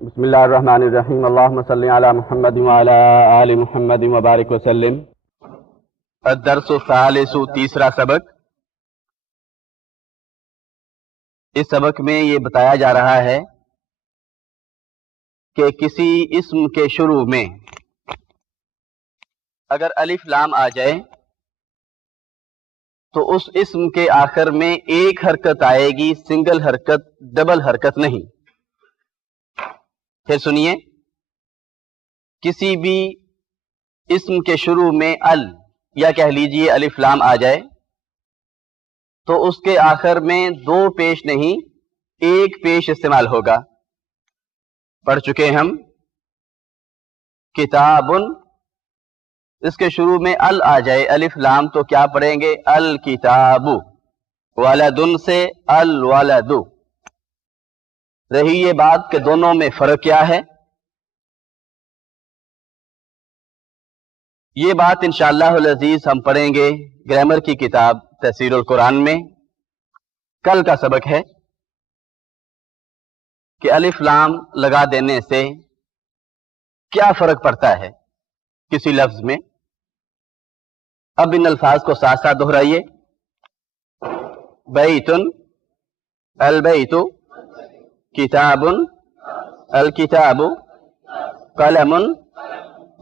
بسم اللہ الرحمن الرحیم اللہم صلی علی محمد وعلی آل محمد وبارک وسلم۔ الدرس الثالث، تیسرا سبق۔ اس سبق میں یہ بتایا جا رہا ہے کہ کسی اسم کے شروع میں اگر الف لام آ جائے تو اس اسم کے آخر میں ایک حرکت آئے گی، سنگل حرکت، ڈبل حرکت نہیں۔ پھر سنیے، کسی بھی اسم کے شروع میں ال یا کہہ لیجئے الف لام آ جائے تو اس کے آخر میں دو پیش نہیں، ایک پیش استعمال ہوگا۔ پڑھ چکے ہم کتابن، اس کے شروع میں ال آ جائے الف لام تو کیا پڑھیں گے؟ الکتاب۔ ولدن سے الولد۔ رہی یہ بات کہ دونوں میں فرق کیا ہے، یہ بات انشاءاللہ العزیز ہم پڑھیں گے گرامر کی کتاب تفسیر القرآن میں۔ کل کا سبق ہے کہ الف لام لگا دینے سے کیا فرق پڑتا ہے کسی لفظ میں۔ اب ان الفاظ کو ساتھ ساتھ دہرائیے۔ بیتن، البیت، کتاب، الکتاب، قلم،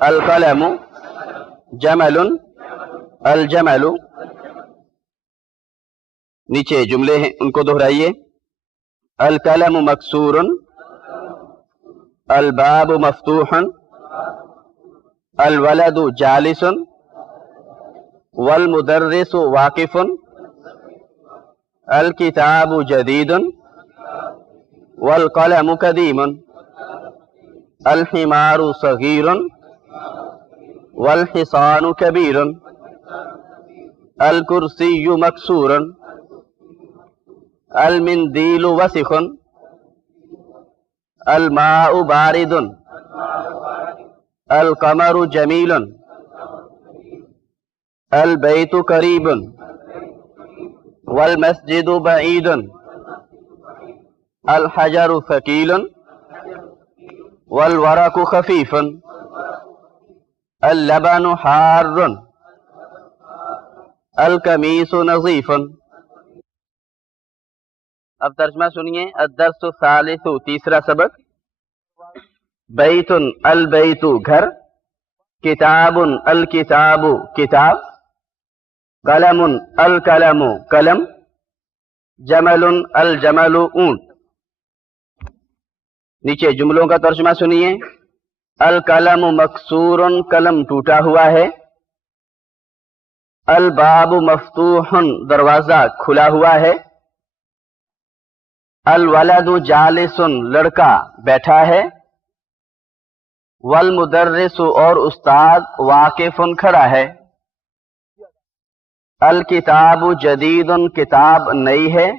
القلم، جمل، الجمل۔ نیچے جملے ہیں ان کو دہرائیے۔ القلم مکسور، الباب مفتوح، الولد جالس، والمدرس واقف، الکتاب جدید، والقلم قدیم، الحمار صغیر، والحصان کبیر، الکرسی مکسور، المندیل وسخ، الماء بارد، القمر جمیل، البیت قریب، والمسجد بعید، الحجر ثقیل، والورق خفیف، اللبن حار، القمیص نظیف۔ اب ترجمہ سنیے۔ الدرس الثالث، تیسرا سبق۔ بیتن، البیت گھر، کتاب، الکتاب کتاب، قلم، القلم قلم، جمل، الجمل اونٹ۔ نیچے جملوں کا ترجمہ سنیے۔ القلم مکسور، قلم ٹوٹا ہوا ہے۔ الباب مفتوح، دروازہ کھلا ہوا ہے۔ الولد جالس، لڑکا بیٹھا ہے۔ والمدرس، اور استاد واقف کھڑا ہے۔ الکتاب جدید، کتاب نئی ہے۔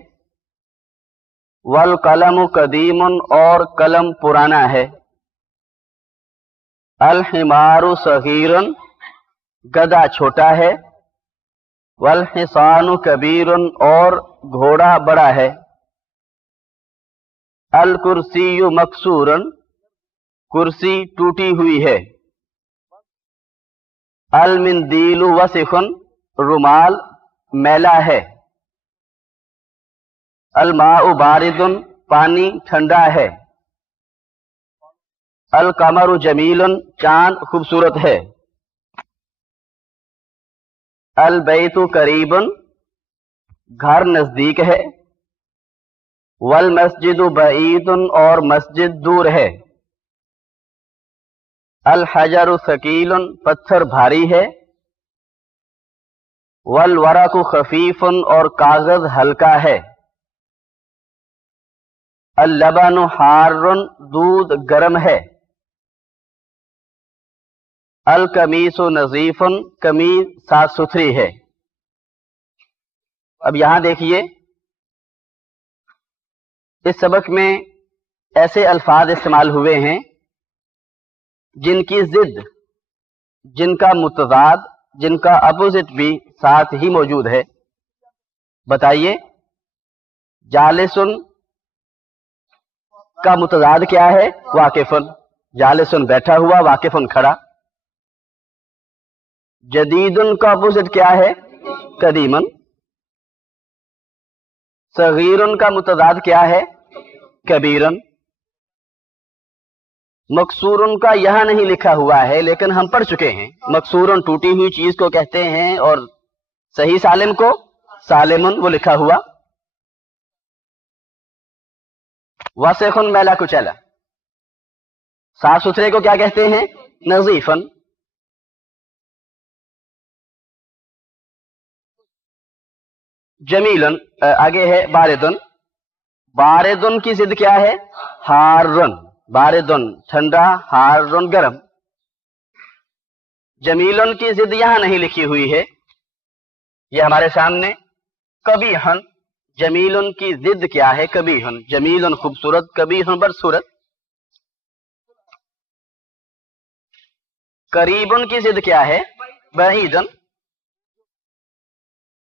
والقلم قدیم، اور قلم پرانا ہے۔ الحمار صغیر، گدھا چھوٹا ہے۔ والحصان کبیر، اور گھوڑا بڑا ہے۔ الکرسی مکسور، کرسی ٹوٹی ہوئی ہے۔ المندیل وسخ، رومال میلا ہے۔ الماء بارد، پانی ٹھنڈا ہے۔ القمر جمیل، چاند خوبصورت ہے۔ البیت قریب، گھر نزدیک ہے۔ والمسجد بعید، اور مسجد دور ہے۔ الحجر ثقیل، پتھر بھاری ہے۔ والورق خفیف، اور کاغذ ہلکا ہے۔ اللبن حار، دودھ گرم ہے۔ القمیص نظیف، قمیض صاف ستھری ہے۔ اب یہاں دیکھیے، اس سبق میں ایسے الفاظ استعمال ہوئے ہیں جن کی ضد، جن کا متضاد، جن کا اپوزٹ بھی ساتھ ہی موجود ہے۔ بتائیے، جالسن کا متضاد کیا ہے؟ واقفن، جالسن بیٹھا ہوا، واقفن کھڑا۔ جدیدن کا اپوزٹ کیا ہے؟ قدیمن۔ صغیرن کا متضاد کیا ہے؟ کبیرن۔ مکسورن کا یہاں نہیں لکھا ہوا ہے لیکن ہم پڑھ چکے ہیں۔ مکسورن ٹوٹی ہوئی چیز کو کہتے ہیں، اور صحیح سالم کو سالمن وہ لکھا ہوا۔ واسخن میلا کچیلا، صاف ستھرے کو کیا کہتے ہیں؟ نظیفن۔ جمیلن، آگے ہے باردن۔ باردن کی ضد کیا ہے؟ ہارن۔ باردن ٹھنڈا، ہارن گرم۔ جمیلن کی ضد یہاں نہیں لکھی ہوئی ہے، یہ ہمارے سامنے۔ قبیحن، جمیلن کی ضد کیا ہے؟ قبیحن۔ جمیلن خوبصورت، قبیحن بدصورت۔ قریبن کی ضد کیا ہے؟ بعیدن۔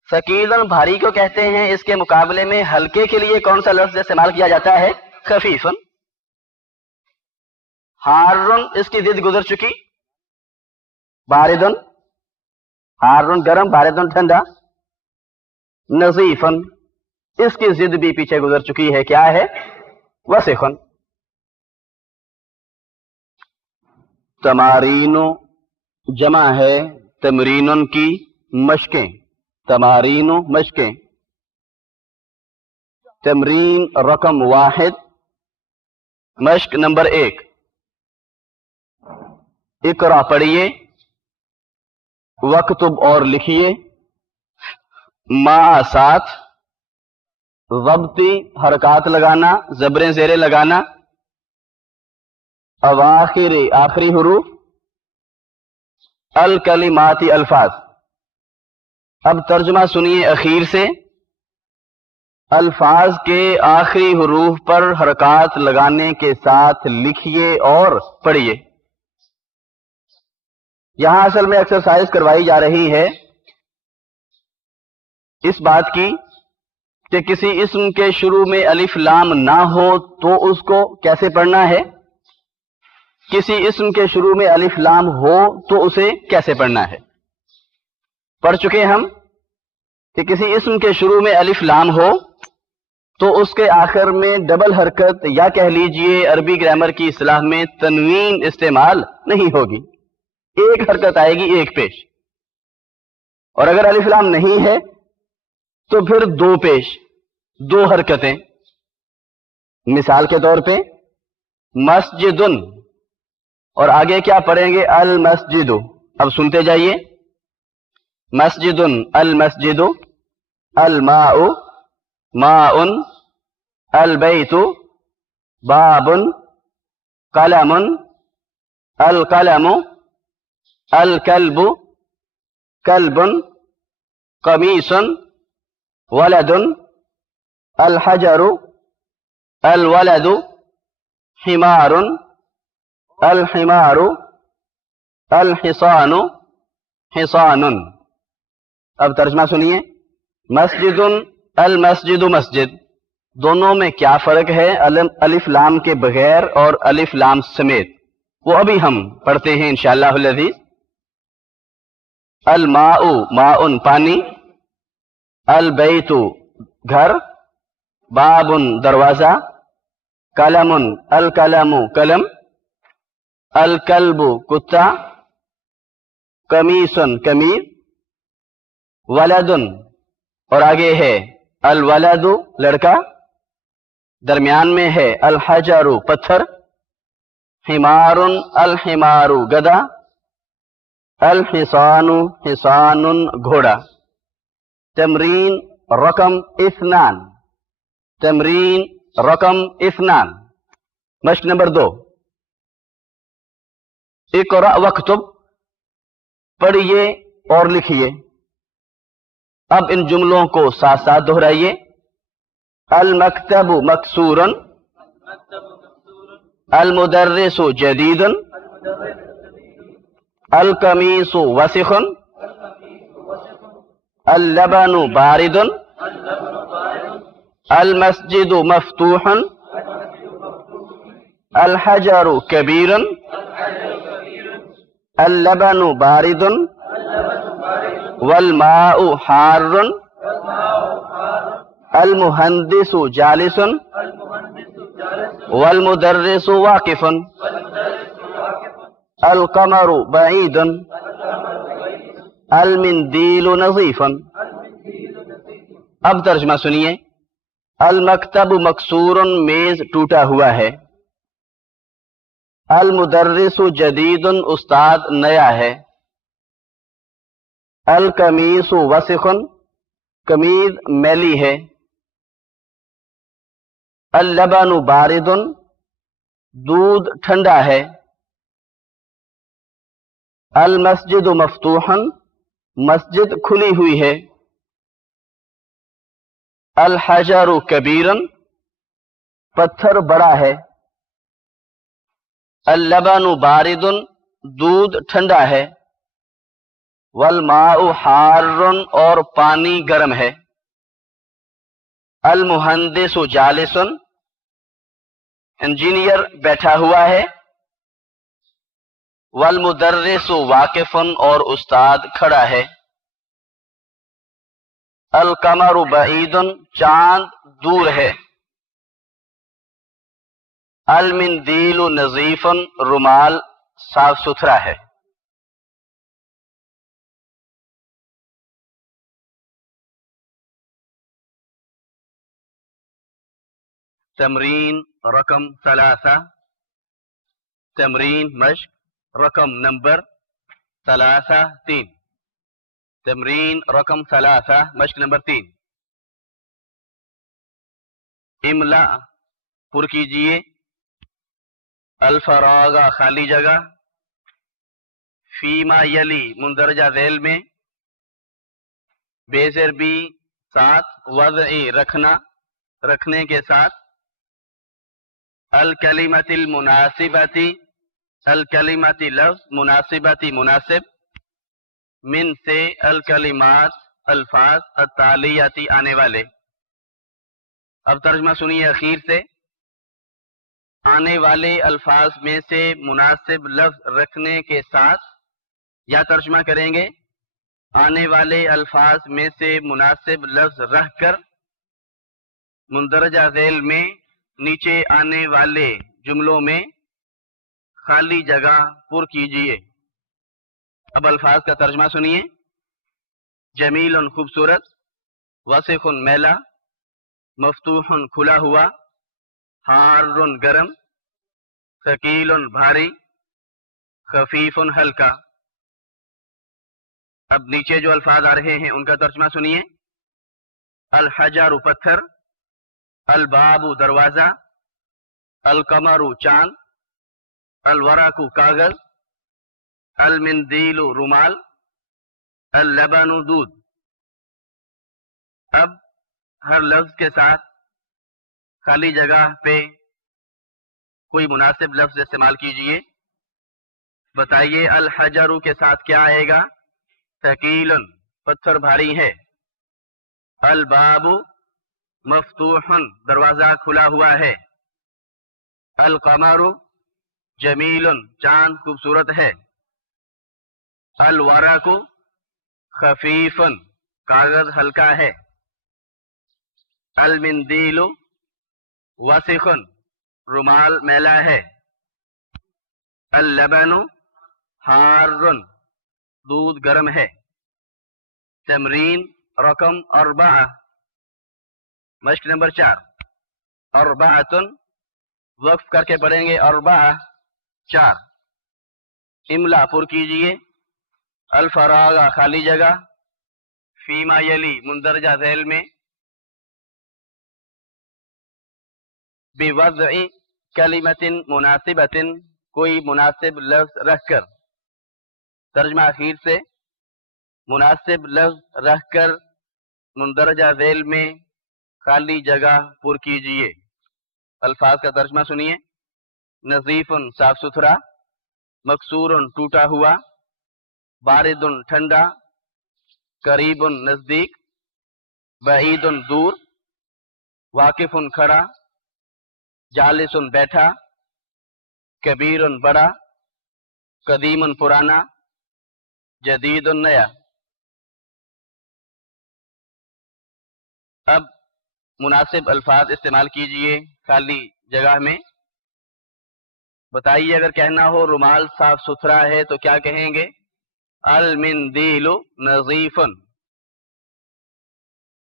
ثقیلن بھاری کو کہتے ہیں، اس کے مقابلے میں ہلکے کے لیے کون سا لفظ استعمال کیا جاتا ہے؟ خفیفن۔ حارن اس کی ضد گزر چکی، باردن۔ حارن گرم، باردن ٹھنڈا۔ نظیفن اس کی ضد بھی پیچھے گزر چکی ہے، کیا ہے؟ وسخن۔ تمارین جمع ہے تمرینن کی مشقیں، تمارین مشقیں۔ تمرین رقم 1، مشق نمبر 1۔ اقرا پڑھیے، وکتب اور لکھیے، ما ساتھ، ضبطی حرکات لگانا، زبریں زیریں لگانا، اواخر آخری حروف، الکلماتی الفاظ۔ اب ترجمہ سنیے اخیر سے۔ الفاظ کے آخری حروف پر حرکات لگانے کے ساتھ لکھیے اور پڑھیے۔ یہاں اصل میں ایکسرسائز کروائی جا رہی ہے اس بات کی کہ کسی اسم کے شروع میں الف لام نہ ہو تو اس کو کیسے پڑھنا ہے، کسی اسم کے شروع میں الف لام ہو تو اسے کیسے پڑھنا ہے۔ پڑھ چکے ہم کہ کسی اسم کے شروع میں الف لام ہو تو اس کے آخر میں ڈبل حرکت یا کہہ لیجئے عربی گرامر کی اصطلاح میں تنوین استعمال نہیں ہوگی، ایک حرکت آئے گی، ایک پیش۔ اور اگر الف لام نہیں ہے تو پھر دو پیش، دو حرکتیں۔ مثال کے طور پہ مسجدن، اور آگے کیا پڑھیں گے؟ المسجد۔ اب سنتے جائیے، مسجدن، المسجد، الماء، ماء، البیت، باب، قلم، القلم، الکلب، کلب، قمیص، ولد، الحجر، الولد، حمار، الحمار، الحصان، حصان۔ اب ترجمہ سنیے، مسجد، المسجد، مسجد، دونوں میں کیا فرق ہے الف لام کے بغیر اور الف لام سمیت؟ وہ ابھی ہم پڑھتے ہیں انشاءاللہ العزیز۔ الماء، ماء پانی، البیت گھر، باب دروازہ، قلم، القلم قلم، الکلب کتا، قمیص قمیض، ولد، اور آگے ہے الولد لڑکا، درمیان میں ہے الحجر پتھر، حمار، الحمار گدھا، الحصان، حصان گھوڑا۔ تمرین رقم 2، تمرین رقم 2، مشق نمبر 2۔ اقرأ وکتب، پڑھیے اور لکھیے۔ اب ان جملوں کو ساتھ ساتھ دہرائیے۔ المکتب مکسورا، المدرس جدید، القمیص وسخ، اللبن بارد، المسجد مفتوح، الحجر کبیر اللبن بارد والماء حار المہندس جالس والمدرس واقف القمر بعید المندیل نظیف۔ اب ترجمہ سنیے۔ المکتب مکسور، میز ٹوٹا ہوا ہے۔ المدرس جدید، استاد نیا ہے۔ القمیص وسخ، قمیض میلی ہے۔ اللبن بارد، دودھ ٹھنڈا ہے۔ المسجد مفتوح، مسجد کھلی ہوئی ہے۔ الحجر کبیر، پتھر بڑا ہے۔ اللبن بارد، دودھ ٹھنڈا ہے۔ والماء حار، اور پانی گرم ہے۔ المہندس جالس، انجینئر بیٹھا ہوا ہے۔ والمدرس واقف، اور استاد کھڑا ہے۔ القمر بعید، چاند دور ہے۔ المندیل نظیف، رومال صاف ستھرا ہے۔ تمرین رقم 3، تمرین مشق رقم نمبر 3، تمرین رقم 3، مشق نمبر 3۔ املا پر کیجئے۔ الفراغ خالی جگہ، فیما یلی مندرجہ ذیل میں، بیزر بی ساتھ، وضعی رکھنا رکھنے کے ساتھ، الکلمۃ المناسبتی، الکلمۃ لفظ، مناسبتی مناسب، من سے، الکلمات الفاظ، التالیاتی آنے والے۔ اب ترجمہ سنیے اخیر سے۔ آنے والے الفاظ میں سے مناسب لفظ رکھنے کے ساتھ، یا ترجمہ کریں گے آنے والے الفاظ میں سے مناسب لفظ رکھ کر مندرجہ ذیل میں نیچے آنے والے جملوں میں خالی جگہ پر کیجئے۔ اب الفاظ کا ترجمہ سنیے۔ جمیل خوبصورت، وسخ میلا، مفتوح کھلا ہوا، حار گرم، ثقیل بھاری، خفیف ہلکا۔ اب نیچے جو الفاظ آ رہے ہیں ان کا ترجمہ سنیے۔ الحجر پتھر، الباب دروازہ، القمر چاند، الورق کاغذ، المندیل رومال، اللبن دودھ۔ اب ہر لفظ کے ساتھ خالی جگہ پہ کوئی مناسب لفظ استعمال کیجئے۔ بتائیے الحجر کے ساتھ کیا آئے گا؟ ثقیل، پتھر بھاری ہے۔ الباب مفتوح، دروازہ کھلا ہوا ہے۔ القمر جمیل، چاند خوبصورت ہے۔ الورق خفیف، کاغذ ہلکا ہے۔ المندیل وسخ، رومال میلا ہے۔ اللبن حار، دودھ گرم ہے۔ تمرین رقم 4، مشق نمبر 4۔ اربعۃ، وقف کر کے پڑھیں گے، اربعہ 4۔ املا پر کیجئے۔ الفراغ خالی جگہ، فیما یلی مندرجہ ذیل میں، بوضع کلمۃ مناسبۃ، کوئی مناسب لفظ رکھ کر۔ ترجمہ اخیر سے۔ مناسب لفظ رکھ کر مندرجہ ذیل میں خالی جگہ پر کیجئے۔ الفاظ کا ترجمہ سنیے۔ نظیف صاف ستھرا، مکسور ٹوٹا ہوا، بارد ٹھنڈا، قریب نزدیک، بعید دور، واقف کھڑا، جالس بیٹھا، کبیر بڑا، قدیم پرانا، جدید نیا۔ اب مناسب الفاظ استعمال کیجئے خالی جگہ میں۔ بتائیے اگر کہنا ہو رومال صاف ستھرا ہے تو کیا کہیں گے؟ المندیل نظیف۔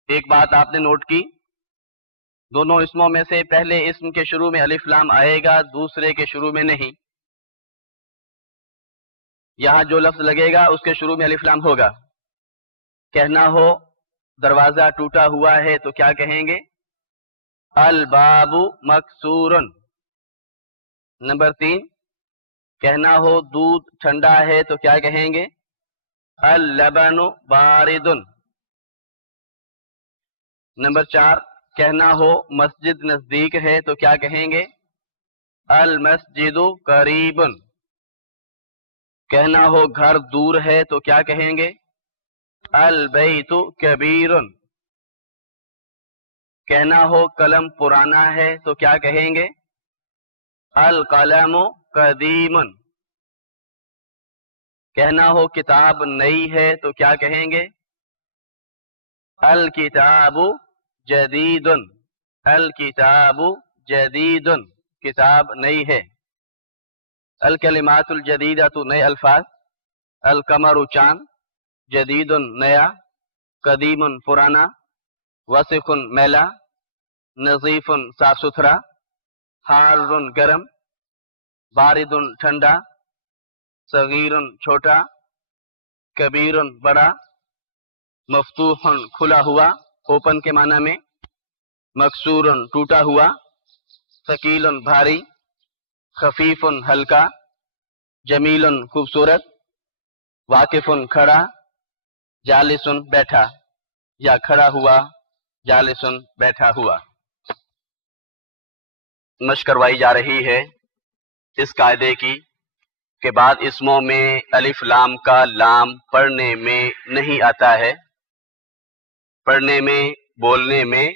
ایک بات آپ نے نوٹ کی، دونوں اسموں میں سے پہلے اسم کے شروع میں الف لام آئے گا، دوسرے کے شروع میں نہیں۔ یہاں جو لفظ لگے گا اس کے شروع میں الف لام ہوگا۔ کہنا ہو دروازہ ٹوٹا ہوا ہے تو کیا کہیں گے؟ الباب مکسور۔ نمبر 3، کہنا ہو دودھ ٹھنڈا ہے تو کیا کہیں گے؟ اللبن بارد۔ نمبر 4، کہنا ہو مسجد نزدیک ہے تو کیا کہیں گے؟ المسجد قریب۔ کہنا ہو گھر دور ہے تو کیا کہیں گے؟ البیت کبیر۔ کہنا ہو قلم پرانا ہے تو کیا کہیں گے؟ القلم قدیم۔ کہنا ہو کتاب نئی ہے تو کیا کہیں گے؟ الکتاب جدید۔ الکتاب جدید، کتاب نئی ہے۔ الکلمات الجدیدۃ نئے الفاظ، القمر چاند، جدید نیا، قدیم پرانا، وسخ میلا، نظیف صاف ستھرا، حار گرم، بارد ٹھنڈا، صغیر چھوٹا، کبیر بڑا، مفتوح کھلا ہوا اوپن کے معنی میں، مکسور ٹوٹا ہوا، ثقیل بھاری، خفیف ہلکا، جمیل خوبصورت، واقف کھڑا، جالس بیٹھا، یا کھڑا ہوا، جالس بیٹھا ہوا۔ مشق کروائی جا رہی ہے اس قاعدے کی کہ بعض اسموں میں الف لام کا لام پڑھنے میں نہیں آتا ہے، پڑھنے میں بولنے میں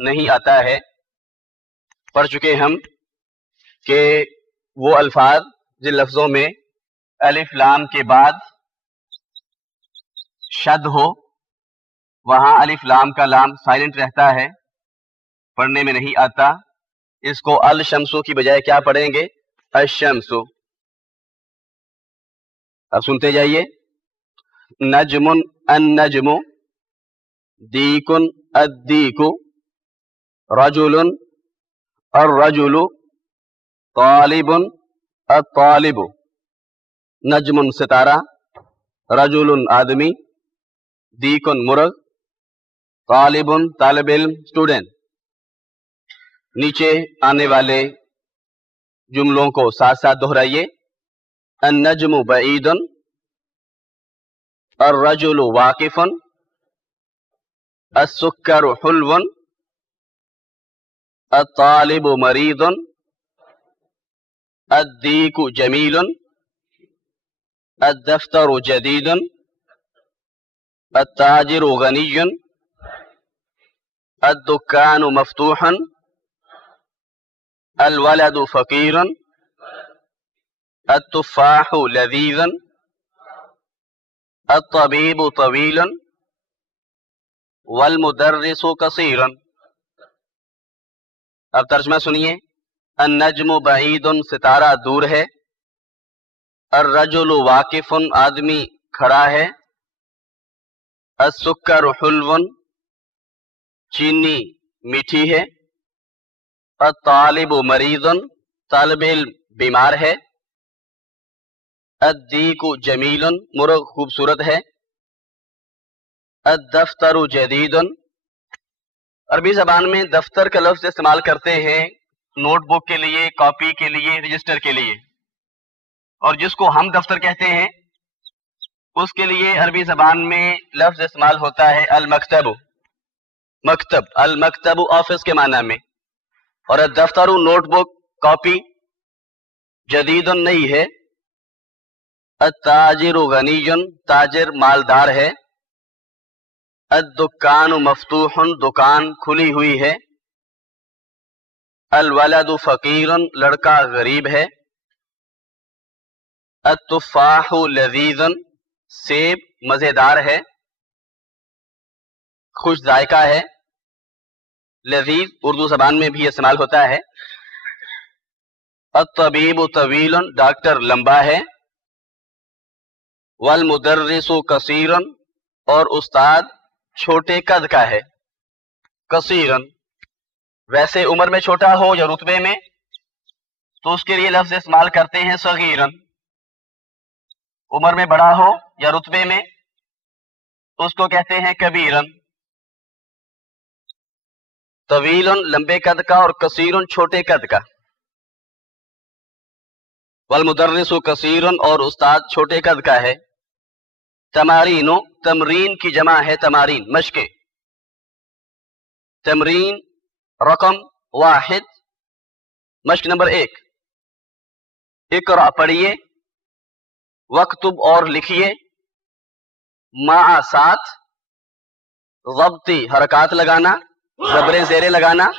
نہیں آتا ہے۔ پڑھ چکے ہم کہ وہ الفاظ جن لفظوں میں الف لام کے بعد شد ہو، وہاں الف لام کا لام سائلنٹ رہتا ہے، پڑھنے میں نہیں آتا، اس کو الشمسو کی بجائے کیا پڑھیں گے؟ الشمسو۔ اب سنتے جائیے، نجم النجم، دیکن الدیک، رجل الرجل، طالب الطالب۔ نجم ستارہ، رجل آدمی، دیکن مرغ، طالب طالب علم اسٹوڈنٹ۔ نیچے آنے والے جملوں کو ساتھ ساتھ دہرائیے۔ النجم بعید، الرجل واقف، السکر حلو، الطالب مریض، الدیک جمیل، الدفتر جدید، التاجر غنی، الدکان مفتوح، الولد فقیر، التفاح لذیذ، الطبیب طویل، والمدرس قصیر۔ اب ترجمہ سنیے۔ النجم بعید، ستارہ دور ہے، الرجل واقف، آدمی کھڑا ہے، السکر حلو، چینی میٹھی ہے، الطالب مریض، طالب علم بیمار ہے، الدیک جمیل، مرغ خوبصورت ہے، الدفتر جدید۔ عربی زبان میں دفتر کا لفظ استعمال کرتے ہیں نوٹ بک کے لیے، کاپی کے لیے، رجسٹر کے لیے، اور جس کو ہم دفتر کہتے ہیں اس کے لیے عربی زبان میں لفظ استعمال ہوتا ہے المکتب، مکتب، المکتب آفس کے معنی میں، اور الدفتر نوٹ بک، کاپی، جدید نہیں ہے، التاجر غنی، تاجر مالدار ہے، الدکان مفتوح، دکان کھلی ہوئی ہے، الولد فقیر، لڑکا غریب ہے، التفاح لذیذ، سیب مزیدار ہے، خوش ذائقہ ہے۔ لذیذ اردو زبان میں بھی استعمال ہوتا ہے۔ الطبیب طویل، ڈاکٹر لمبا ہے۔ والمدرس قصیر، اور استاد چھوٹے قد کا ہے۔ قصیر ویسے عمر میں چھوٹا ہو یا رتبے میں تو اس کے لیے لفظ استعمال کرتے ہیں صغیر، عمر میں بڑا ہو یا رتبے میں تو اس کو کہتے ہیں کبیر۔ طویل لمبے قد کا اور قصیر چھوٹے قد کا۔ والمدرس قصیر، اور استاد چھوٹے قد کا ہے۔ تمارین، تمرین کی جمع ہے تمارین، مشقیں۔ تمرین رقم 1، مشق نمبر 1، اقرأ پڑھیے، وکتب اور لکھیے، مع ساتھ، ضبطی حرکات لگانا، زبریں زیریں لگانا،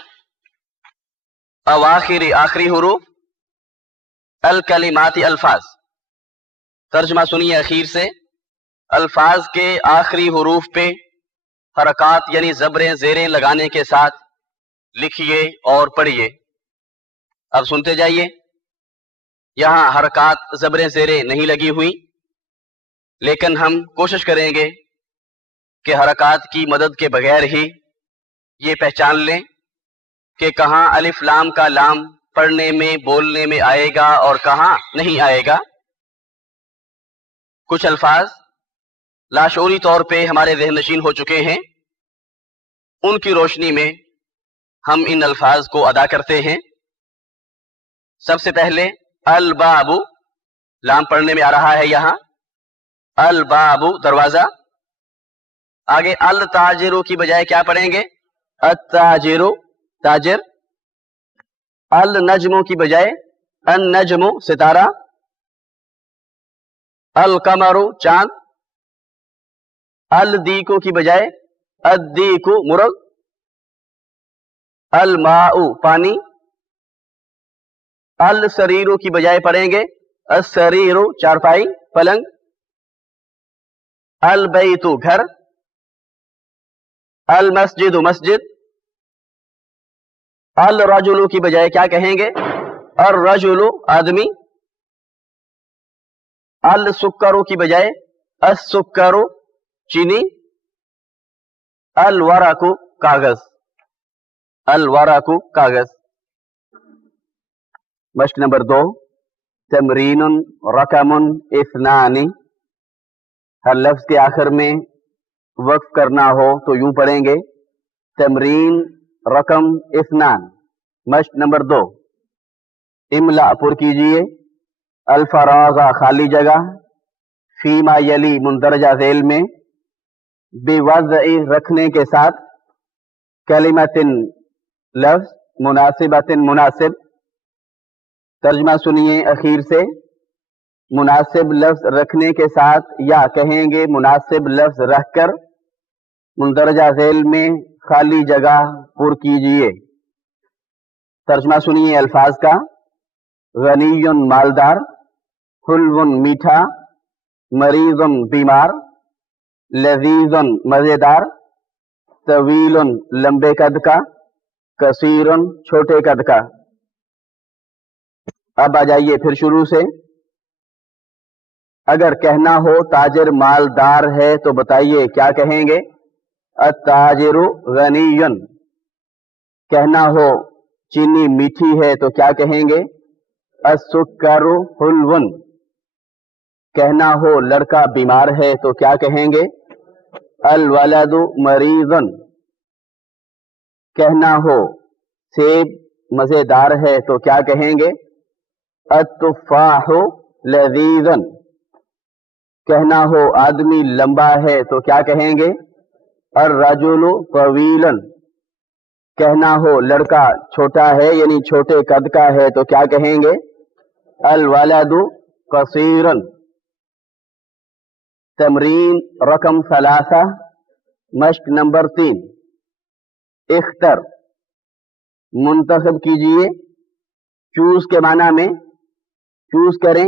اواخری آخری حروف، الکلمات الفاظ۔ ترجمہ سنیے اخیر سے، الفاظ کے آخری حروف پہ حرکات یعنی زبریں زیریں لگانے کے ساتھ لکھیے اور پڑھیے۔ اب سنتے جائیے، یہاں حرکات زبریں زیریں نہیں لگی ہوئی، لیکن ہم کوشش کریں گے کہ حرکات کی مدد کے بغیر ہی یہ پہچان لیں کہ کہاں الف لام کا لام پڑھنے میں بولنے میں آئے گا اور کہاں نہیں آئے گا۔ کچھ الفاظ لاشعوری طور پہ ہمارے ذہن نشین ہو چکے ہیں، ان کی روشنی میں ہم ان الفاظ کو ادا کرتے ہیں۔ سب سے پہلے الباب، لام پڑھنے میں آ رہا ہے یہاں، الباب دروازہ۔ آگے التاجر کی بجائے کیا پڑھیں گے؟ التاجر تاجر۔ النجم کی بجائے النجم ستارہ۔ القمر چاند۔ الدیک کی بجائے الدیک مرغ۔ الماء پانی۔ السریر کی بجائے پڑھیں گے السریر چارپائی پلنگ۔ البیت گھر۔ المسجد مسجد۔ الرجل کی بجائے کیا کہیں گے؟ الرجل آدمی۔ السکر کی بجائے السکر چینی۔ الورق کاغذ، الورق کاغذ۔ مشق نمبر 2، تمرین رقم 2، ہر لفظ کے آخر میں وقف کرنا ہو تو یوں پڑھیں گے، تمرین رقم 2۔ مشق نمبر 2، املا پر کیجئے، الفراغ خالی جگہ، فیما یلی مندرجہ ذیل میں، بوضع رکھنے کے ساتھ، کلمت لفظ، مناسبت مناسب۔ ترجمہ سنیے اخیر سے، مناسب لفظ رکھنے کے ساتھ یا کہیں گے مناسب لفظ رکھ کر مندرجہ ذیل میں خالی جگہ پر کیجئے۔ ترجمہ سنیے الفاظ کا، غنی مالدار، حلو میٹھا، مریض بیمار، لذیذ مزیدار، طویل لمبے قد کا، کثیر چھوٹے قد کا۔ اب آ جائیے پھر شروع سے، اگر کہنا ہو تاجر مالدار ہے تو بتائیے کیا کہیں گے؟ التاجر غنی۔ کہنا ہو چینی میٹھی ہے تو کیا کہیں گے؟ السکر حلو۔ کہنا ہو لڑکا بیمار ہے تو کیا کہیں گے؟ الولد مریض۔ کہنا ہو سیب مزیدار ہے تو کیا کہیں گے؟ التفاح لذیذ۔ کہنا ہو آدمی لمبا ہے تو کیا کہیں گے؟ الرجل طویل۔ کہنا ہو لڑکا چھوٹا ہے یعنی چھوٹے قد کا ہے تو کیا کہیں گے؟ الولد قصیر۔ تمرین رقم 3، مشق نمبر 3، اختر، منتخب کیجئے، چوز کے معنی میں چوز کریں،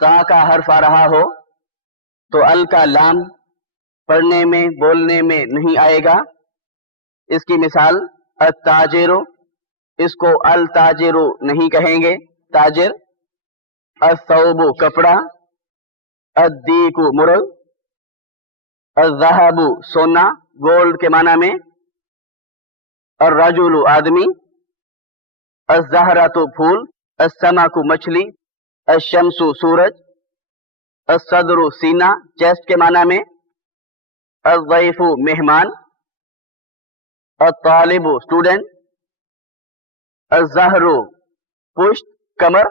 تا کا حرف آ رہا ہو تو ال کا لام پڑھنے میں بولنے میں نہیں آئے گا. اس کی مثال التاجر، اس کو التاجر نہیں کہیں گے تاجر. الثوب کپڑا، الدیک مرغ، الذهب سونا گولڈ کے معنی میں، الرجل آدمی، الزہرۃ پھول، السمک مچھلی، الشمس سورج، الصدر سینہ چیسٹ کے معنی میں، الضیف مہمان، الطالب اسٹوڈنٹ، الظہر پشت کمر،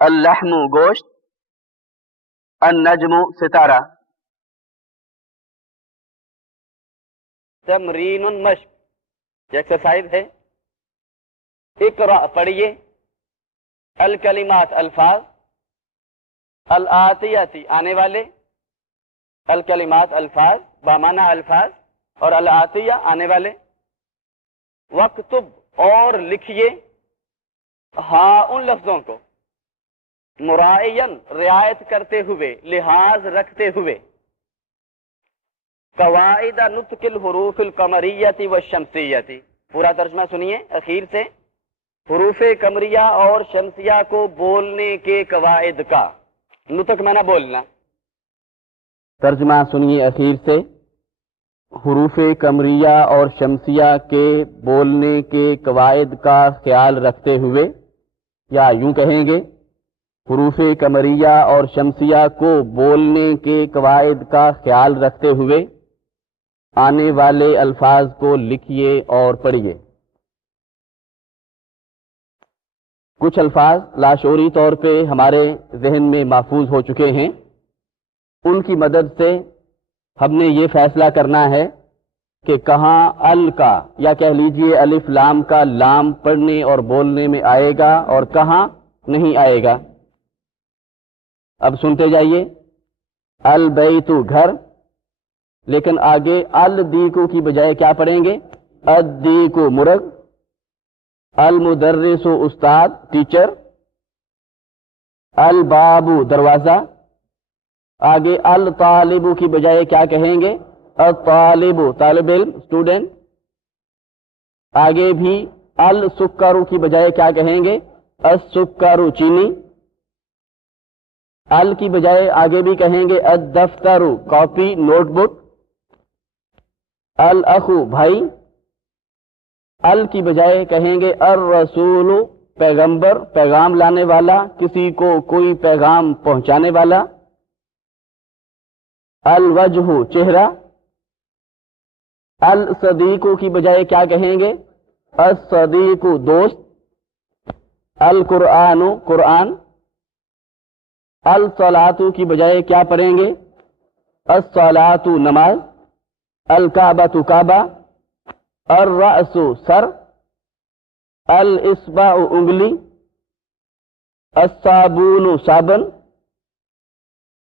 اللحم گوشت، النجم ستارہ. تمرین مشق، یہ ایکسرسائز ہے. اقرأ پڑھیے، الکلمات الفاظ، الآتیاتی آنے والے، الکلمات الفاظ بامعنی الفاظ اور الآتیہ آنے والے. وقتب اور لکھیے، ہاں ان لفظوں کو، مراعین رعایت کرتے ہوئے لحاظ رکھتے ہوئے، قواعد نطق الحروف القمریتی والشمسیتی. پورا ترجمہ سنیے اخیر سے. حروف قمریہ اور شمسیہ کو بولنے کے قواعد کا، نطق میں نہ بولنا. ترجمہ سنیے اخیر سے. حروف قمریہ اور شمسیہ کے بولنے کے قواعد کا خیال رکھتے ہوئے، یا یوں کہیں گے حروف قمریہ اور شمسیہ کو بولنے کے قواعد کا خیال رکھتے ہوئے آنے والے الفاظ کو لکھیے اور پڑھیے. کچھ الفاظ لاشعوری طور پہ ہمارے ذہن میں محفوظ ہو چکے ہیں. ان کی مدد سے ہم نے یہ فیصلہ کرنا ہے کہ کہاں ال کا یا کہہ لیجئے الف لام کا لام پڑھنے اور بولنے میں آئے گا اور کہاں نہیں آئے گا. اب سنتے جائیے. البیت گھر، لیکن آگے الدیکو کی بجائے کیا پڑھیں گے؟ الدیکو مرغ. المدرس استاد ٹیچر. الباب دروازہ، آگے الطالب کی بجائے کیا کہیں گے؟ الطالب طالب علم اسٹوڈنٹ. آگے بھی السکر کی بجائے کیا کہیں گے؟ السکر چینی. ال کی بجائے آگے بھی کہیں گے الدفتر کاپی نوٹ بک. الاخو بھائی. ال کی بجائے کہیں گے الرسول پیغمبر پیغام لانے والا، کسی کو کوئی پیغام پہنچانے والا. الوجہ چہرہ. الصدیق کی بجائے کیا کہیں گے؟ الصدیق دوست. القرآن قرآن. الصلاۃ کی بجائے کیا پڑھیں گے؟ الصلاۃ نماز. الکعبۃ کعبہ. الرأس سر. الاصبع انگلی. الصابون صابن.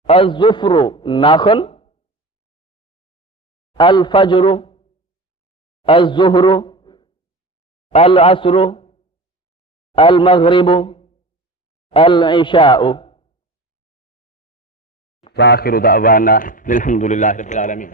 الظفر ناخن. الفجر الظہر. العصر المغرب العشاء. وآخر دعوانا الحمد للہ رب العالمین.